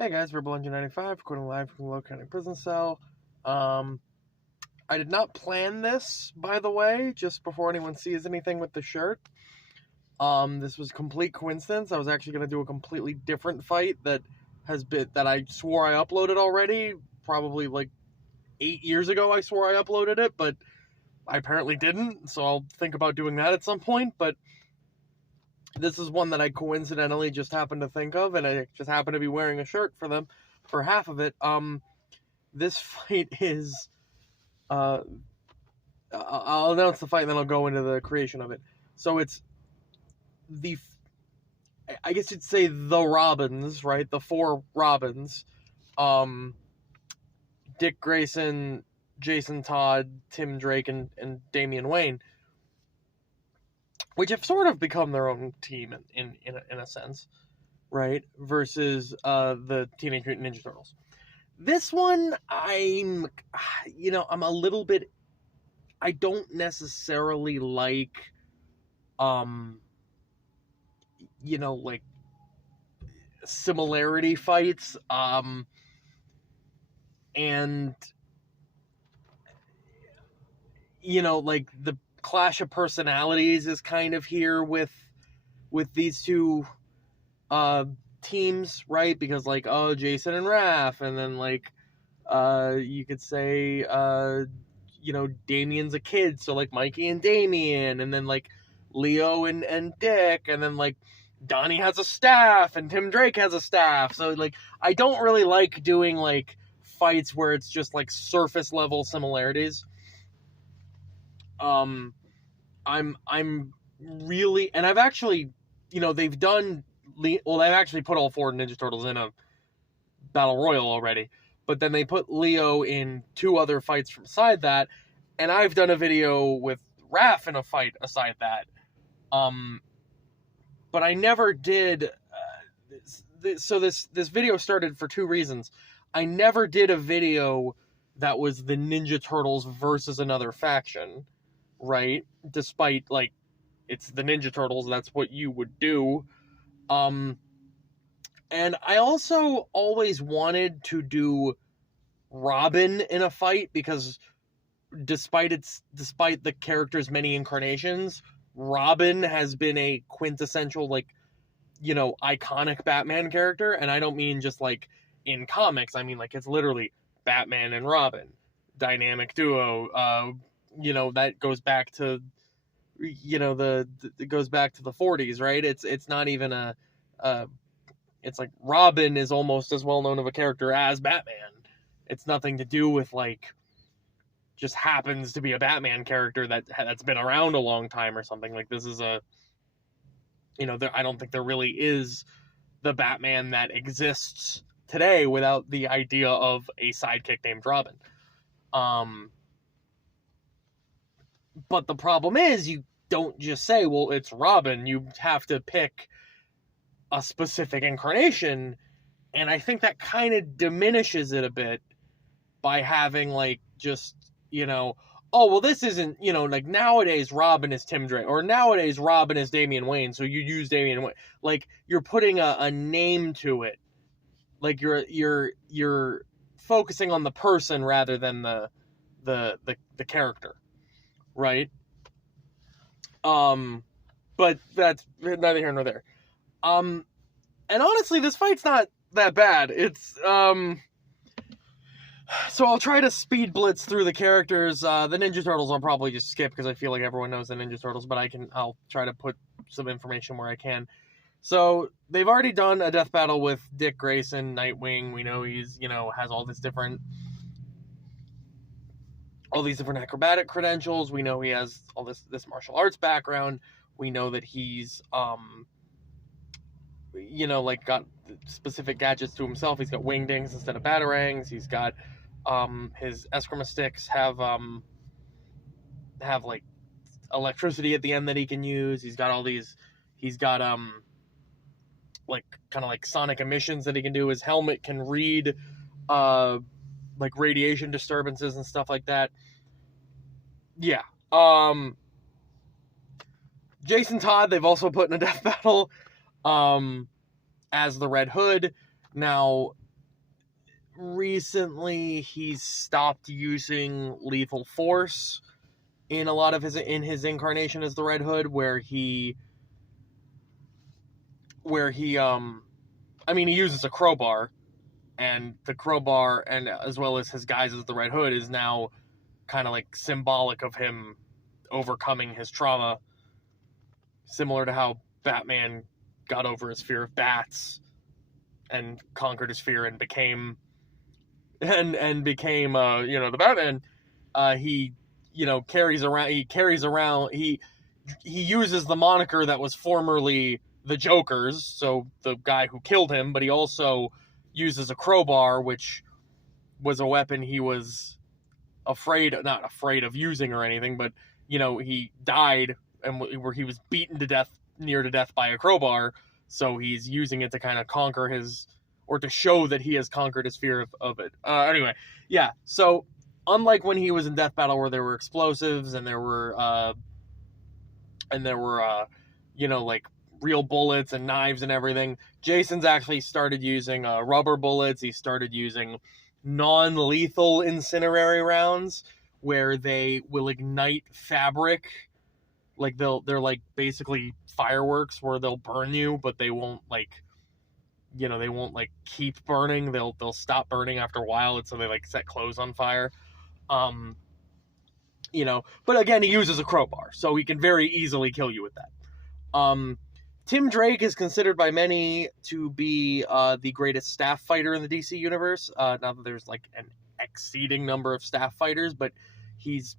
Hey guys, Rebel Engine 95, recording live from the Low County Prison Cell. I did not plan this, by the way, just before anyone sees anything with the shirt. This was complete coincidence. I was actually going to do a completely different fight that I swore I uploaded already. Probably like 8 years ago I swore I uploaded it, but I apparently didn't, so I'll think about doing that at some point. But this is one that I coincidentally just happened to think of, and I just happened to be wearing a shirt for them for half of it. This fight is, I'll announce the fight and then I'll go into the creation of it. So it's I guess you'd say the Robins, right? The four Robins. Dick Grayson, Jason Todd, Tim Drake, and Damian Wayne, which have sort of become their own team in a sense, right? Versus the Teenage Mutant Ninja Turtles. This one, I'm a little bit, I don't necessarily like, like similarity fights, and, like the clash of personalities is kind of here with these two teams, right? Because like, oh, Jason and Raph, and then like you could say Damien's a kid, so like Mikey and Damien, and then like Leo and Dick, and then like Donnie has a staff and Tim Drake has a staff. So like I don't really like doing like fights where it's just like surface level similarities. I'm really, and I've actually, they've actually put all four Ninja Turtles in a battle royal already, but then they put Leo in two other fights from aside that, and I've done a video with Raph in a fight aside that, but I never did, so this video started for two reasons. I never did a video that was the Ninja Turtles versus another faction, right? Despite, like, it's the Ninja Turtles, that's what you would do. And I also always wanted to do Robin in a fight, because despite the character's many incarnations, Robin has been a quintessential, like, iconic Batman character, and I don't mean just like in comics, I mean like it's literally Batman and Robin, dynamic duo, that goes back to it goes back to the 40s, right? It's not even it's like Robin is almost as well known of a character as Batman. It's nothing to do with like just happens to be a Batman character that's been around a long time or something. Like this is I don't think there really is the Batman that exists today without the idea of a sidekick named Robin. But the problem is you don't just say, well, it's Robin. You have to pick a specific incarnation, and I think that kind of diminishes it a bit by having like just, oh, well, this isn't, like nowadays Robin is Tim Drake, or nowadays Robin is Damian Wayne, so you use Damian Wayne. Like you're putting a name to it. Like you're focusing on the person rather than the character, right? But that's neither here nor there. And honestly, this fight's not that bad. It's so I'll try to speed blitz through the characters. The Ninja Turtles I'll probably just skip because I feel like everyone knows the Ninja Turtles, but I'll try to put some information where I can. So they've already done a death battle with Dick Grayson, Nightwing. We know he's, has all these different acrobatic credentials. We know he has all this martial arts background. We know that he's like got specific gadgets to himself. He's got wingdings instead of batarangs. He's got his Eskrima sticks have like electricity at the end that he can use. He's got like kind of like sonic emissions that he can do. His helmet can read like radiation disturbances and stuff like that. Yeah. Jason Todd, they've also put in a death battle as the Red Hood. Now, recently he's stopped using lethal force in a lot of his incarnation as the Red Hood, where he he uses a crowbar, and the crowbar, and as well as his guise as the Red Hood, is now kind of like symbolic of him overcoming his trauma, similar to how Batman got over his fear of bats and conquered his fear and became the Batman. He uses the moniker that was formerly the Joker's, so the guy who killed him, but he also uses a crowbar, which was a weapon he was not afraid of using or anything, but he died and where he was beaten to death, near to death by a crowbar, so he's using it to kind of conquer or to show that he has conquered his fear of it. Anyway, yeah, so unlike when he was in Death Battle, where there were explosives and there were like real bullets and knives and everything, Jason's actually started using rubber bullets. He started using non-lethal incendiary rounds, where they will ignite fabric. Like they're like basically fireworks, where they'll burn you, but they won't keep burning. They'll stop burning after a while. It's so they like set clothes on fire. But again, he uses a crowbar, so he can very easily kill you with that. Tim Drake is considered by many to be the greatest staff fighter in the DC universe. Not that there's like an exceeding number of staff fighters, but he's,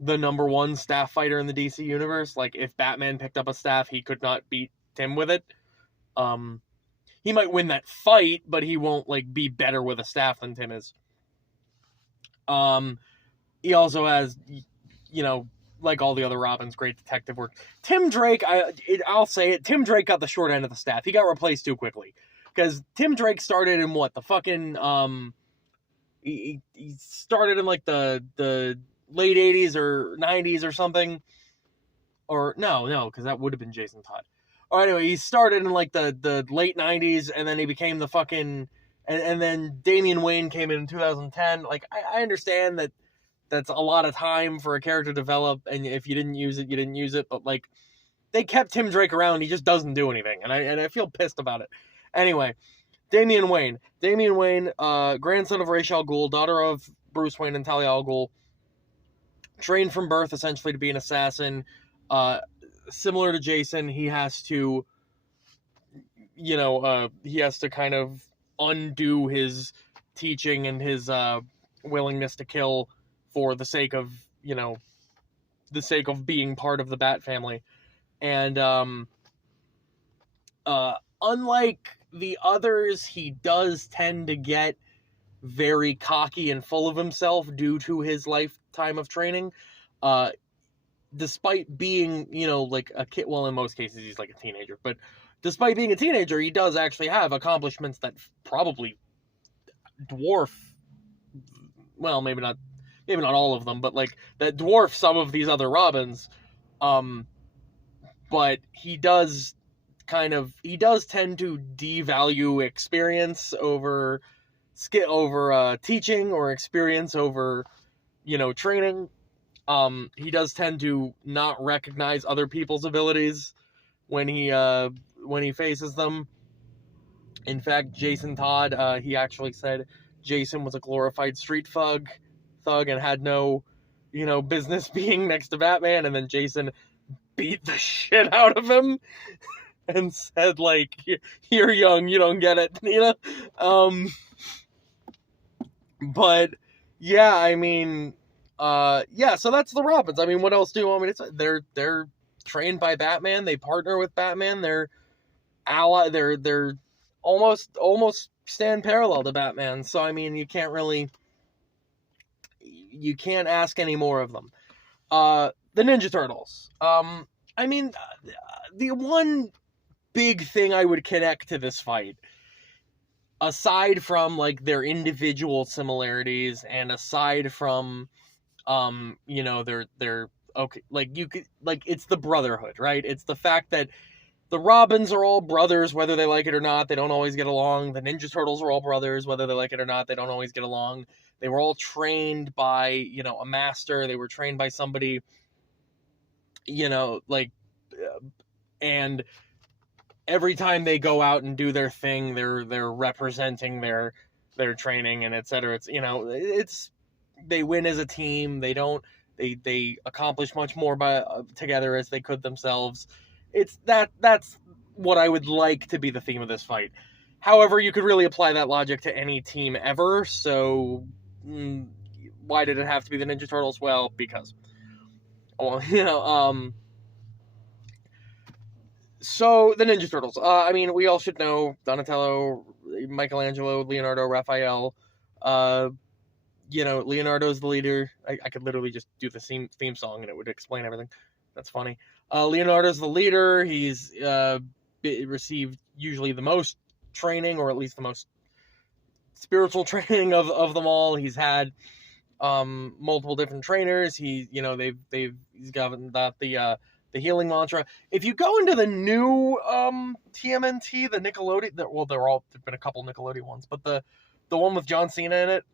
the number one staff fighter in the DC universe. Like, if Batman picked up a staff, he could not beat Tim with it. He might win that fight, but he won't be better with a staff than Tim is. He also has, like all the other Robins, great detective work. Tim Drake, I'll say it, Tim Drake got the short end of the staff. He got replaced too quickly. Because Tim Drake started in he started in the late 80s or 90s or something. Or, no, because that would have been Jason Todd. Or anyway, he started in the late 90s, and then he became the fucking... And then Damian Wayne came in 2010. I understand that that's a lot of time for a character to develop, and if you didn't use it, you didn't use it. But they kept Tim Drake around. He just doesn't do anything, and I feel pissed about it. Anyway, Damian Wayne, grandson of Ra's al Ghul, daughter of Bruce Wayne and Talia al Ghul, trained from birth essentially to be an assassin. Similar to Jason, he has to, kind of undo his teaching and his willingness to kill for the sake of being part of the Bat family. And unlike the others, he does tend to get very cocky and full of himself due to his lifetime of training. Despite being, a kid, well, in most cases he's like a teenager, but despite being a teenager, he does actually have accomplishments that probably dwarf, well, maybe not all of them, but that dwarf some of these other Robins. But he does tend to devalue experience over teaching, or experience over, training. He does tend to not recognize other people's abilities when he faces them. In fact, Jason Todd, he actually said Jason was a glorified street thug and had no, business being next to Batman, and then Jason beat the shit out of him and said, you're young, you don't get it, but yeah, so that's the Robins. What else do you want me to say? They're trained by Batman. They partner with Batman. They're ally. They're almost stand parallel to Batman. So you can't ask any more of them. The Ninja Turtles. The one big thing I would connect to this fight, aside from their individual similarities, and aside from they're okay, it's the brotherhood, right? It's the fact that The Robins are all brothers, whether they like it or not. They don't always get along. The Ninja Turtles are all brothers, whether they like it or not. They don't always get along. They were all trained by, a master. They were trained by somebody, like, and every time they go out and do their thing, they're representing their training and etc. It's they win as a team. They accomplish much more by together as they could themselves. That's what I would like to be the theme of this fight. However, you could really apply that logic to any team ever. So, why did it have to be the Ninja Turtles? Well, because, well, So the Ninja Turtles. We all should know Donatello, Michelangelo, Leonardo, Raphael. Leonardo's the leader. I could literally just do the theme song and it would explain everything. That's funny. Leonardo's the leader. He's received usually the most training, or at least the most spiritual training of them all. He's had multiple different trainers. He's got the healing mantra. If you go into the new TMNT, the Nickelodeon, there've been a couple Nickelodeon ones, but the one with John Cena in it,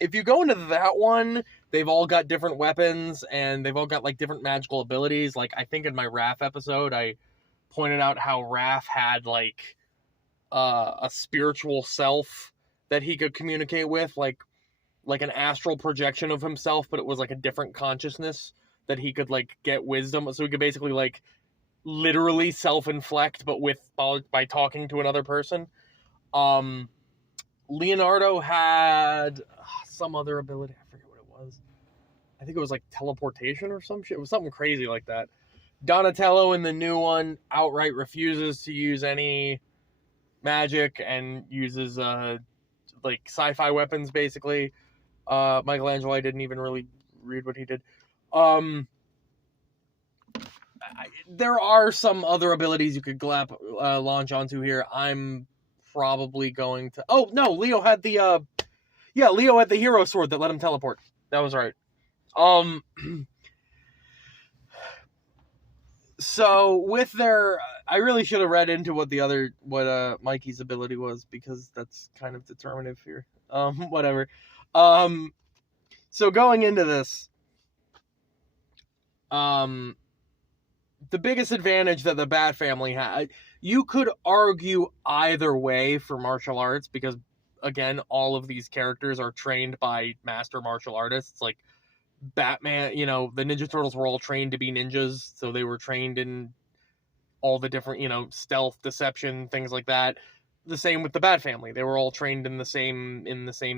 if you go into that one, they've all got different weapons and they've all got like different magical abilities. Like I think in my Raph episode, I pointed out how Raph had like a spiritual self that he could communicate with, like an astral projection of himself, but it was like a different consciousness that he could like get wisdom. So he could basically like literally self-inflect, but by talking to another person. Leonardo had some other ability. I forget what it was. I think it was like teleportation or some shit. It was something crazy like that. Donatello in the new one outright refuses to use any magic and uses like sci-fi weapons basically. Michelangelo, I didn't even really read what he did. There are some other abilities you could launch onto here. I'm probably going to. Oh no, Leo had the hero sword that let him teleport. That was right. So with their, I really should have read into what Mikey's ability was, because that's kind of determinative here. Whatever. So going into this, the biggest advantage that the Bat family had, you could argue either way for martial arts, because again, all of these characters are trained by master martial artists. Like Batman, the Ninja Turtles were all trained to be ninjas, so they were trained in all the different, stealth, deception, things like that. The same with the Bat family; they were all trained in the same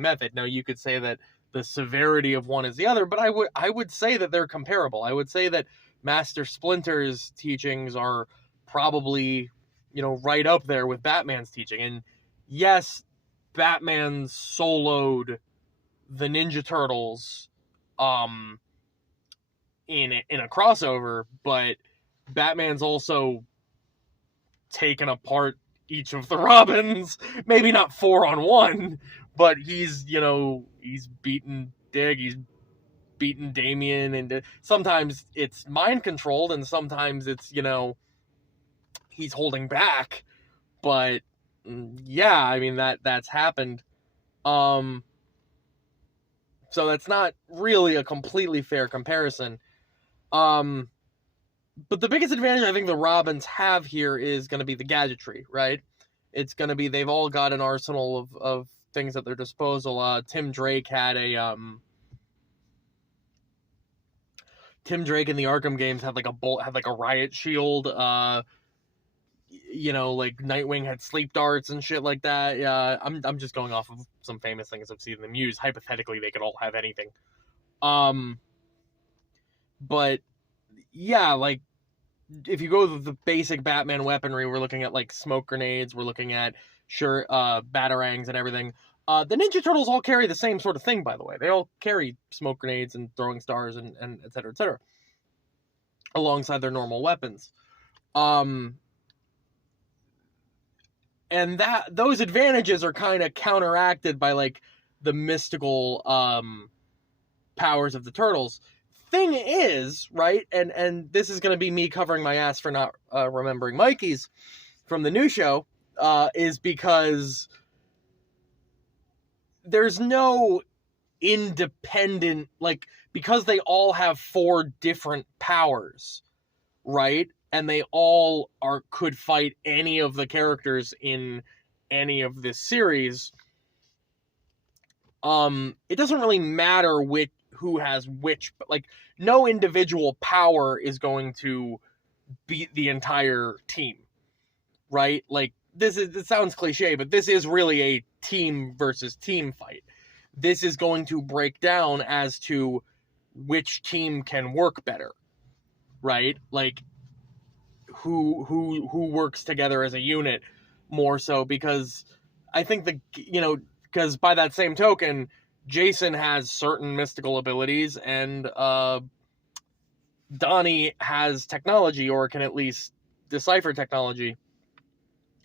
method. Now, you could say that the severity of one is the other, but I would say that they're comparable. I would say that Master Splinter's teachings are probably, right up there with Batman's teaching. And yes, Batman soloed the Ninja Turtles in a crossover, but Batman's also taken apart each of the Robins. Maybe not 4-on-1, but he's beaten Dig, he's beaten Damien, and sometimes it's mind controlled and sometimes it's he's holding back. But yeah, that's happened. So that's not really a completely fair comparison. But the biggest advantage I think the Robins have here is going to be the gadgetry, right? It's going to be, they've all got an arsenal of things at their disposal. Tim Drake in the Arkham games had like a bolt, had like a riot shield. Like Nightwing had sleep darts and shit like that. Yeah, I'm just going off of some famous things I've seen them use. Hypothetically, they could all have anything. But yeah, like if you go with the basic Batman weaponry, we're looking at like smoke grenades, we're looking at batarangs and everything. The Ninja Turtles all carry the same sort of thing, by the way. They all carry smoke grenades and throwing stars and et cetera, alongside their normal weapons. And those advantages are kind of counteracted by like the mystical powers of the Turtles. thing is, right, and this is going to be me covering my ass for not remembering Mikey's from the new show, is because there's no independent, like, because they all have 4 different powers, right? And they all could fight any of the characters in any of this series. It doesn't really matter who has which, but like, no individual power is going to beat the entire team, right? Like, it sounds cliche, but this is really a team versus team fight. This is going to break down as to which team can work better, right? Like, who works together as a unit more so, because I think because by that same token, Jason has certain mystical abilities, and Donnie has technology, or can at least decipher technology.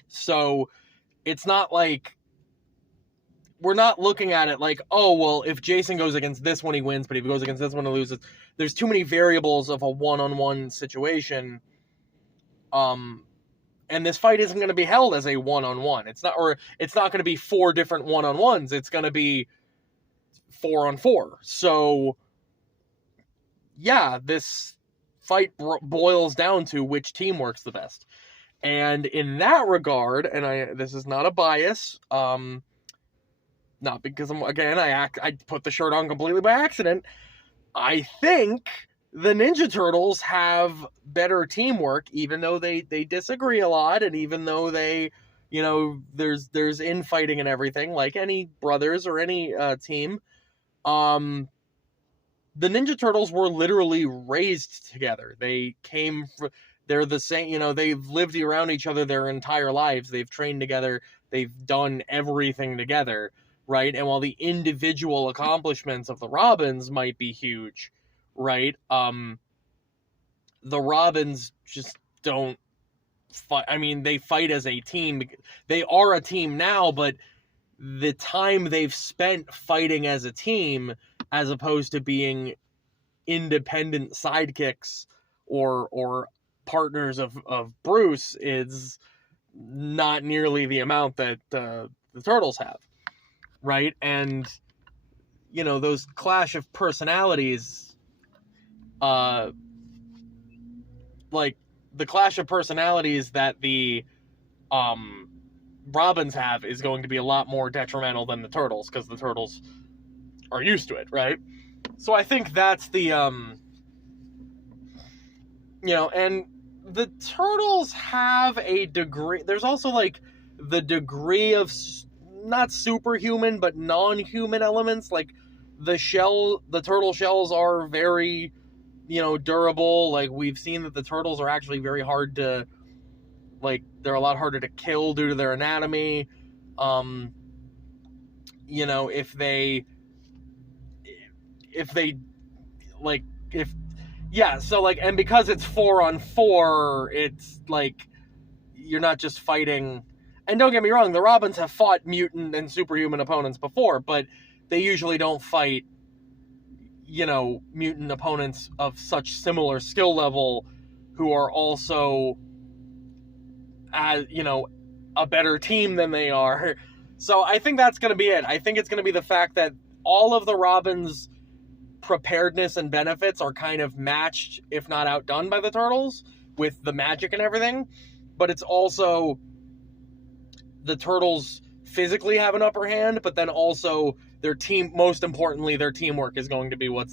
So it's not like, we're not looking at it like, oh, well, if Jason goes against this one, he wins, but if he goes against this one, he loses. There's too many variables of a one-on-one situation. And this fight isn't going to be held as a one-on-one. It's not going to be 4 different one-on-ones. It's going to be 4-on-4. So, yeah, this fight boils down to which team works the best. And in that regard, and this is not a bias, not because I put the shirt on completely by accident. I think the Ninja Turtles have better teamwork, even though they disagree a lot, and even though they, there's infighting and everything, like any brothers or any team. The Ninja Turtles were literally raised together. They're the same, they've lived around each other their entire lives. They've trained together. They've done everything together, right? And while the individual accomplishments of the Robins might be huge, right? The Robins just don't fight. I mean, they fight as a team. They are a team now, but the time they've spent fighting as a team, as opposed to being independent sidekicks or partners of Bruce, is not nearly the amount that the Turtles have, right? And those clash of personalities, like the clash of personalities that the Robins have is going to be a lot more detrimental than the Turtles, because the Turtles are used to it, right? So I think that's the and the Turtles have a degree. There's also like the degree of not superhuman but non-human elements. Like the turtle shells are very durable. Like, we've seen that the turtles are actually very hard to, like, they're a lot harder to kill due to their anatomy. And because it's 4-on-4, it's like, you're not just fighting. And don't get me wrong, the Robins have fought mutant and superhuman opponents before, but they usually don't fight mutant opponents of such similar skill level who are also a better team than they are. So I think that's going to be it. I think it's going to be the fact that all of the Robins' preparedness and benefits are kind of matched, if not outdone, by the Turtles with the magic and everything. But it's also the Turtles physically have an upper hand, but then also their team, most importantly, their teamwork is going to be what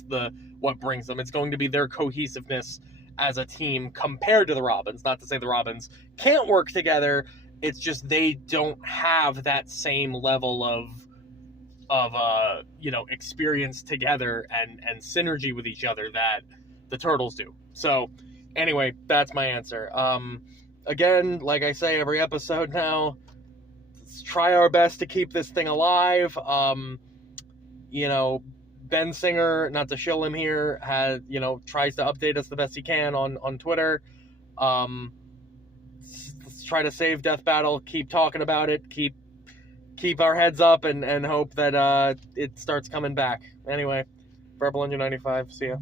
brings them. It's going to be their cohesiveness as a team compared to the Robins. Not to say the Robins can't work together. It's just they don't have that same level of experience together and synergy with each other that the Turtles do. So anyway, that's my answer. Again, like I say every episode now, let's try our best to keep this thing alive. Ben Singer, not to shill him here, tries to update us the best he can on Twitter. Let's try to save Death Battle, keep talking about it, keep our heads up, and hope that it starts coming back. Anyway, Rebel Engine 95, see ya.